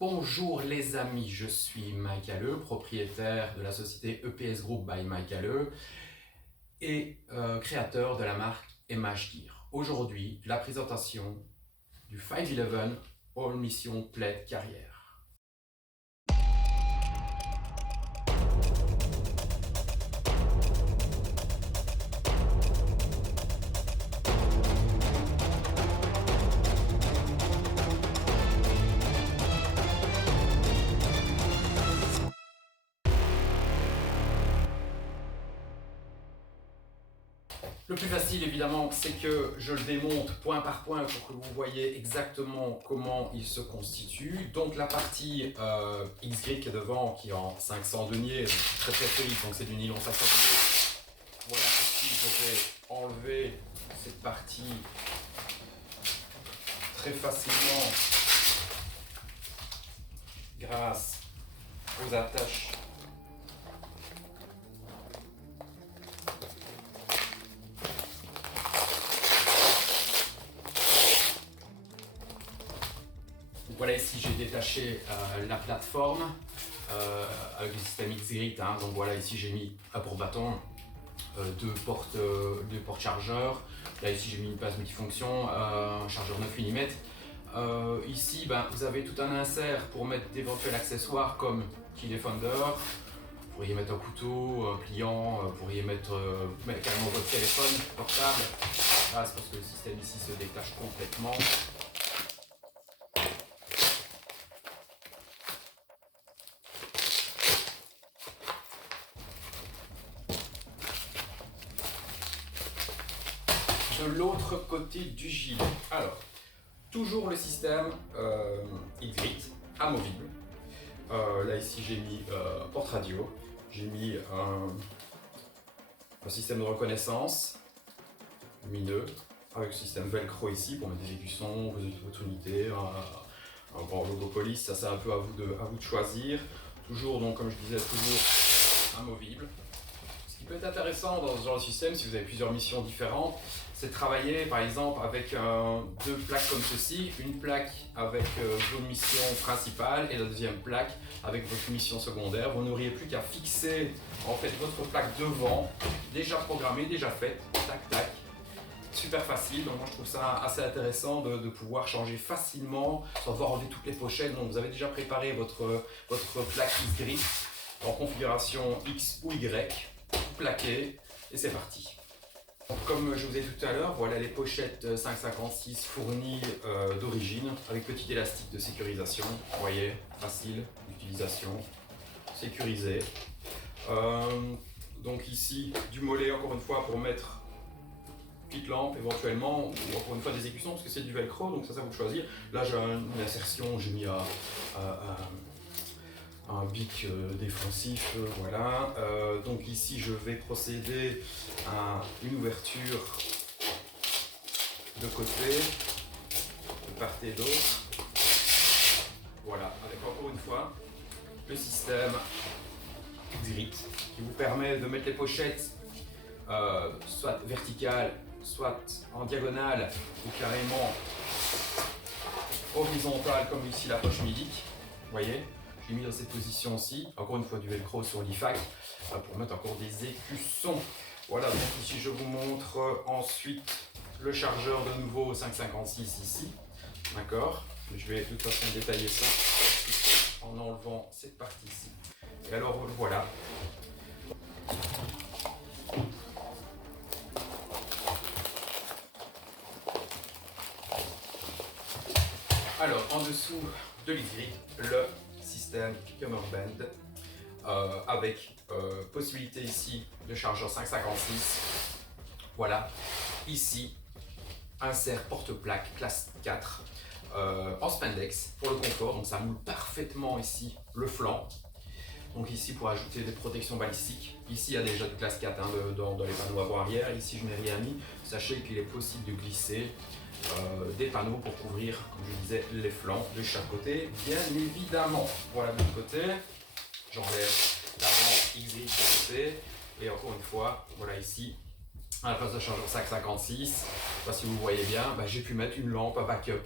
Bonjour les amis, je suis Mike Halleux, propriétaire de la société EPS Group by Mike Halleux et créateur de la marque MH Gear. Aujourd'hui, la présentation du 511 All Mission Plate Carrière. Le plus facile évidemment, c'est que je le démonte point par point pour que vous voyez exactement comment il se constitue. Donc la partie X-Grid qui est devant, qui est en 500 deniers, très solide, donc c'est du nylon 500 deniers. Voilà, ici je vais enlever cette partie très facilement grâce aux attaches . Voilà, ici j'ai détaché la plateforme avec le système X-Grid. Donc voilà, ici j'ai mis pour bâton deux portes chargeurs. Là ici j'ai mis une base multifonction, un chargeur 9 mm. Ici vous avez tout un insert pour mettre d'éventuels accessoires comme key defender. Vous pourriez mettre un couteau, un pliant, vous pourriez mettre carrément votre téléphone portable. Là c'est parce que le système ici se détache complètement. De l'autre côté du gilet, alors toujours le système X-Grid amovible. Là ici j'ai mis porte-radio, j'ai mis un système de reconnaissance lumineux avec le système velcro ici pour mettre des écussons, votre unité, un grand logo police. Ça c'est un peu à vous de choisir. Toujours, donc comme je disais, toujours amovible. Ce qui peut être intéressant dans ce genre de système, si vous avez plusieurs missions différentes, c'est de travailler par exemple avec deux plaques comme ceci, une plaque avec votre mission principale et la deuxième plaque avec votre mission secondaire. Vous n'auriez plus qu'à fixer en fait votre plaque devant, déjà programmée, déjà faite, tac tac, super facile. Donc moi je trouve ça assez intéressant de pouvoir changer facilement sans devoir enlever toutes les pochettes. Donc vous avez déjà préparé votre plaque X-Grid en configuration X ou Y, plaqué et c'est parti. Comme je vous ai dit tout à l'heure, voilà les pochettes 5,56 fournies d'origine avec petit élastique de sécurisation. Vous voyez, facile d'utilisation, sécurisé. Donc ici, du mollet encore une fois pour mettre petite lampe éventuellement, ou encore une fois des écussons parce que c'est du velcro, donc ça vous choisir. Là j'ai une insertion, j'ai mis un bic défensif, voilà. Donc ici je vais procéder à une ouverture de côté, de part et d'autre. Voilà, avec encore une fois le système X-Grid qui vous permet de mettre les pochettes soit verticales, soit en diagonale ou carrément horizontale comme ici la poche midique, vous voyez. J'ai mis dans cette position aussi, encore une fois du velcro sur l'IFAC pour mettre encore des écussons. Voilà, donc ici je vous montre ensuite le chargeur de nouveau 5,56 ici, d'accord. Je vais de toute façon détailler ça en enlevant cette partie ici. Et alors voilà. Alors en dessous de l'X-Grid, le système Cummerbund avec possibilité ici de chargeur 5,56. Voilà, ici insert porte-plaque classe 4 en spandex pour le confort, donc ça moule parfaitement ici le flanc. Donc ici pour ajouter des protections balistiques, ici il y a déjà du classe 4 dans les panneaux avant-arrière, ici je n'ai rien mis. Sachez qu'il est possible de glisser des panneaux pour couvrir, comme je disais, les flancs de chaque côté, bien évidemment. Voilà de l'autre côté, j'enlève l'avant X-Grid de côté, et encore une fois, voilà ici, à la place de chargeur 5,56, je ne sais pas si vous voyez bien, j'ai pu mettre une lampe à backup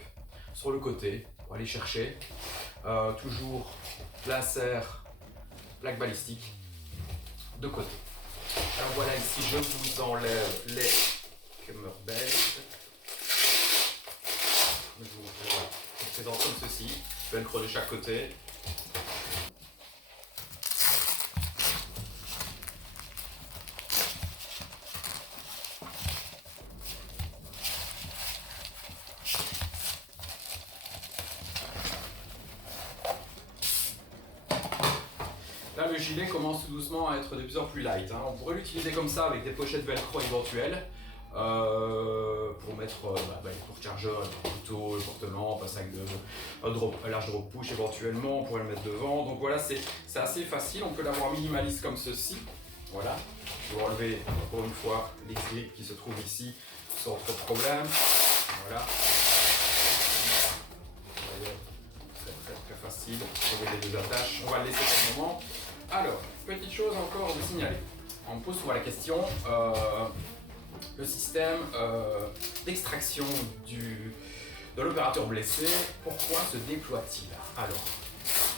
sur le côté pour aller chercher toujours l'insert plaque balistique de côté. Alors voilà, ici je vous enlève les Kemmerbelt. Je vous présente comme ceci, velcro de chaque côté. Là, le gilet commence tout doucement à être de plus en plus light. On pourrait l'utiliser comme ça avec des pochettes velcro éventuelles pour mettre les porte-chargeurs, le couteau, le porte-lampe, un sac un large drop push éventuellement, on pourrait le mettre devant. Donc voilà, c'est assez facile. On peut l'avoir minimaliste comme ceci. Voilà. Je vais enlever encore une fois les clips qui se trouvent ici sans trop de problème. Voilà. Vous voyez, c'est très facile. Trouver les deux attaches. On va le laisser pour le moment. Alors, petite chose encore de signaler. On me pose souvent la question, le système d'extraction de l'opérateur blessé, pourquoi se déploie-t-il? Alors,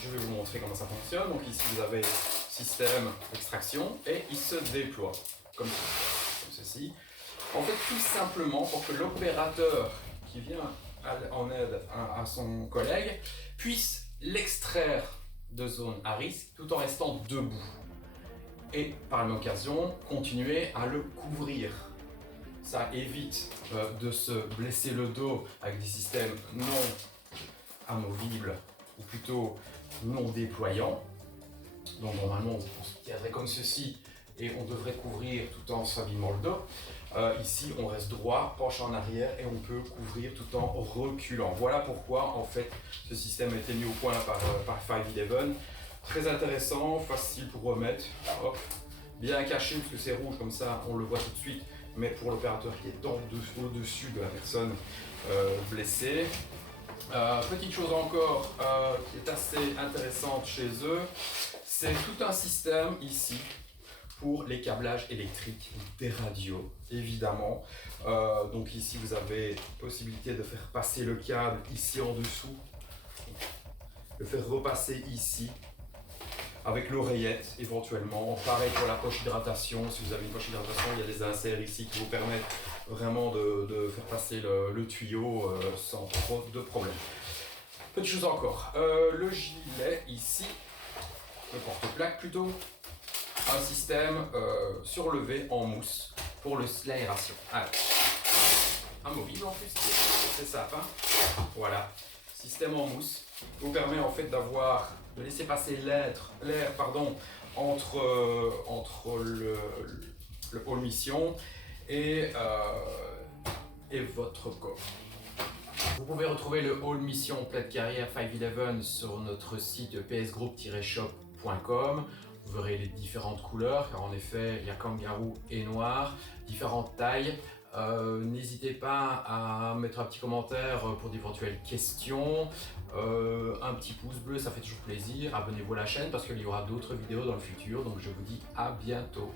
je vais vous montrer comment ça fonctionne. Donc ici, vous avez système d'extraction et il se déploie comme ceci. En fait, tout simplement pour que l'opérateur qui vient en aide à son collègue puisse l'extraire de zone à risque tout en restant debout et par la même occasion continuer à le couvrir. Ça évite de se blesser le dos avec des systèmes non amovibles ou plutôt non déployants. Donc normalement on se tiendrait comme ceci et on devrait couvrir tout en s'abîmant le dos. Ici on reste droit, penché en arrière et on peut couvrir tout en reculant. Voilà pourquoi en fait ce système a été mis au point par 511. Très intéressant, facile pour remettre, hop, bien caché parce que c'est rouge comme ça on le voit tout de suite, mais pour l'opérateur qui est au-dessus de la personne blessée. Petite chose encore qui est assez intéressante chez eux, c'est tout un système ici pour les câblages électriques des radios, évidemment. Donc ici, vous avez possibilité de faire passer le câble ici en dessous, le faire repasser ici, avec l'oreillette éventuellement. Pareil pour la poche d'hydratation, si vous avez une poche d'hydratation, il y a des inserts ici qui vous permettent vraiment de faire passer le tuyau sans trop de problèmes. Petite chose encore, le gilet ici, le porte-plaque plutôt, un système surlevé en mousse pour l'aération. Alors, amovible en plus, c'est sympa. Voilà, système en mousse vous permet en fait de laisser passer l'air entre le pôle mission et votre corps. Vous pouvez retrouver le All Mission Plaide Carrière 511 sur notre site psgroup-shop.com. Vous verrez les différentes couleurs, car en effet, il y a kangaroo et noir, différentes tailles. N'hésitez pas à mettre un petit commentaire pour d'éventuelles questions. Un petit pouce bleu, ça fait toujours plaisir. Abonnez-vous à la chaîne parce qu'il y aura d'autres vidéos dans le futur. Donc je vous dis à bientôt.